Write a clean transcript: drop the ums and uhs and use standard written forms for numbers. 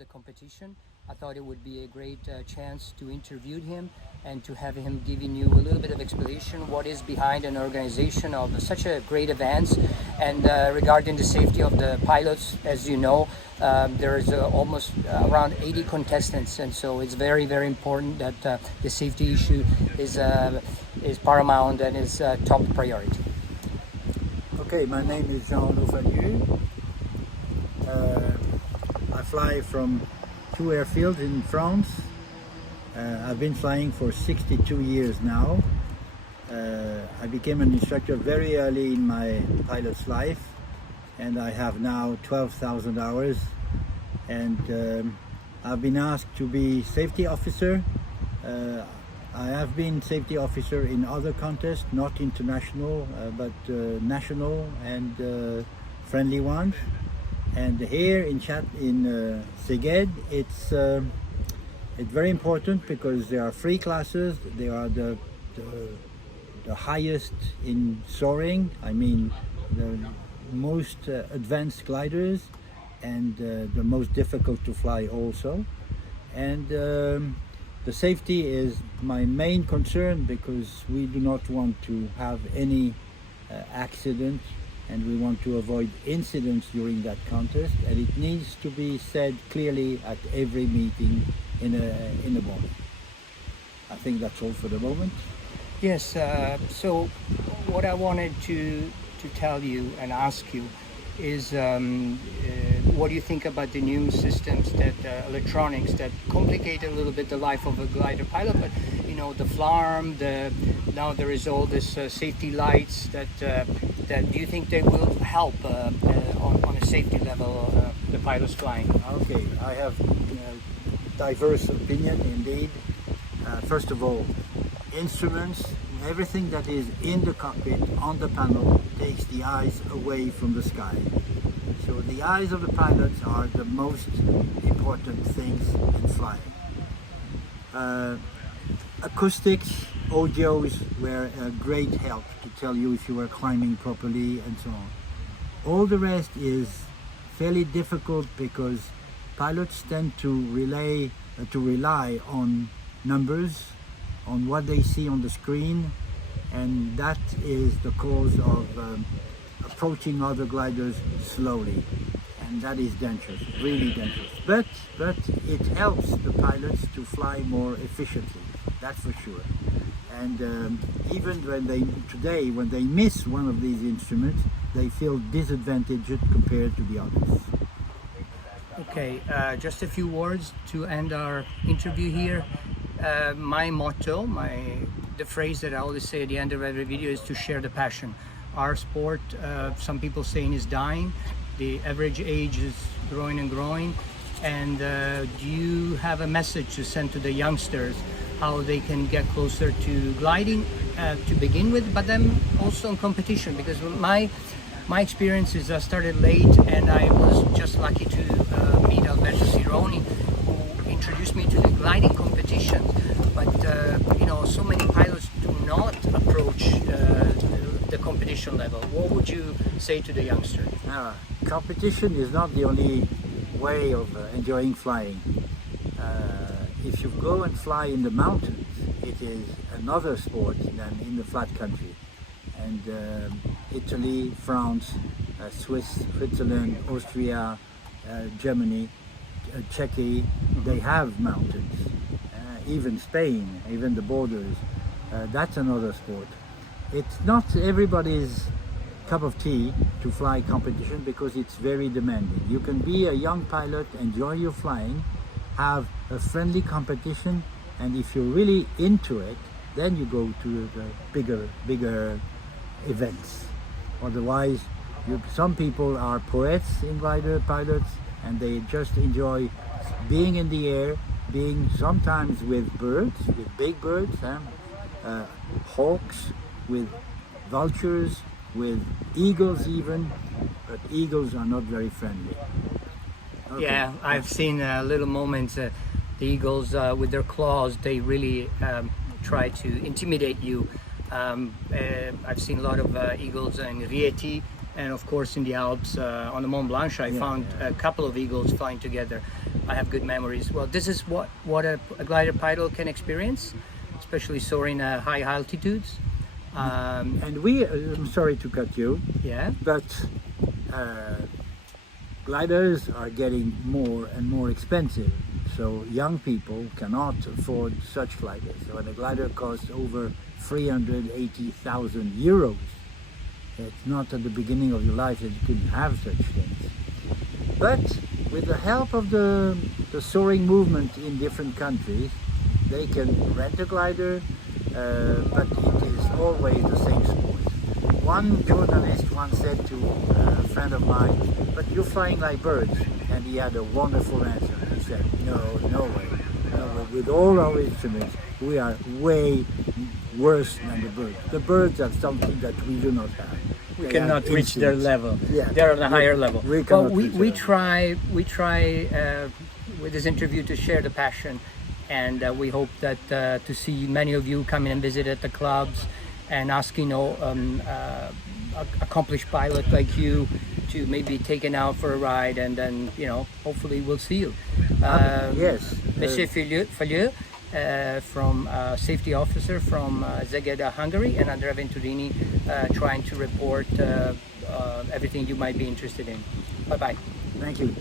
the competition. I thought it would be a great chance to interview him and to have him giving you a little bit of explanation what is behind an organization of such a great events. And regarding the safety of the pilots, as you know, there is almost around 80 contestants, and so it's very, very important that the safety issue is paramount and is top priority. Okay, my name is Faliu. I fly from two airfields in France. I've been flying for 62 years now. I became an instructor very early in my pilot's life, and I have now 12,000 hours. And I've been asked to be safety officer. I have been safety officer in other contests, not international, but national and friendly ones. And here in Szeged, it's very important because there are 3 classes. They are the highest in soaring. I mean, the most advanced gliders, and the most difficult to fly also. And the safety is my main concern because we do not want to have any accident, and we want to avoid incidents during that contest, and it needs to be said clearly at every meeting in the morning. I think that's all for the moment. Yes, so what I wanted to tell you and ask you is what do you think about the new systems, that electronics that complicate a little bit the life of a glider pilot, but you know, the FLARM, now there is all this safety lights that do you think they will help on a safety level the pilots flying? Okay, I have diverse opinion indeed. First of all, instruments, everything that is in the cockpit on the panel takes the eyes away from the sky. So the eyes of the pilots are the most important things in flying. Acoustics, audios were a great help to tell you if you were climbing properly and so on. All the rest is fairly difficult because pilots tend to rely on numbers, on what they see on the screen, and that is the cause of approaching other gliders slowly, and that is dangerous, really dangerous. But it helps the pilots to fly more efficiently, that's for sure. And even when they miss one of these instruments, they feel disadvantaged compared to the others. Okay, just a few words to end our interview here. My motto, the phrase that I always say at the end of every video is to share the passion. Our sport, some people saying, is dying. The average age is growing and growing. And do you have a message to send to the youngsters how they can get closer to gliding to begin with, but then also in competition? Because my experience is I started late, and I was just lucky to meet Alberto Cironi, who introduced me to the gliding competition. But you know, so many pilots do not approach the competition level. What would you say to the youngster? Competition is not the only way of enjoying flying. If you go and fly in the mountains, it is another sport than in the flat country. And Italy, France, Swiss, Switzerland, Austria, Germany, Czechia, they have mountains. Even Spain, even the borders, that's another sport. It's not everybody's cup of tea to fly competition because it's very demanding. You can be a young pilot, enjoy your flying, have a friendly competition, and if you're really into it, then you go to the bigger events. Otherwise, some people are poets in glider pilots, and they just enjoy being in the air, being sometimes with birds, with big birds, hawks, with vultures, with eagles even, but eagles are not very friendly. Okay. Yeah, I've seen little moments, the eagles with their claws, they really try to intimidate you. I've seen a lot of eagles in Rieti, and of course in the Alps, on the Mont Blanc, I found a couple of eagles flying together. I have good memories. Well, this is what a glider pilot can experience, especially soaring at high altitudes. And I'm sorry to cut you, Yeah. but gliders are getting more and more expensive. So young people cannot afford such gliders. So when a glider costs over 380,000 euros, it's not at the beginning of your life that you can have such things. But with the help of the soaring movement in different countries, they can rent a glider, but it is always the same sport. One journalist once said to a friend of mine, "But you're flying like birds," and he had a wonderful answer. He said, no way, no way. With all our instruments, we are way worse than the birds. The birds have something that we do not have. We They cannot have reach their instincts. level. Yeah. They're on a higher level. We Well, cannot reach we their try with this interview to share the passion, and we hope that to see many of you coming and visit at the clubs and asking accomplished pilot like you to maybe take it out for a ride, and then hopefully we'll see you. Yes. Monsieur Faliu, from safety officer from Szeged, Hungary, and Andrea Venturini trying to report everything you might be interested in. Bye bye. Thank you.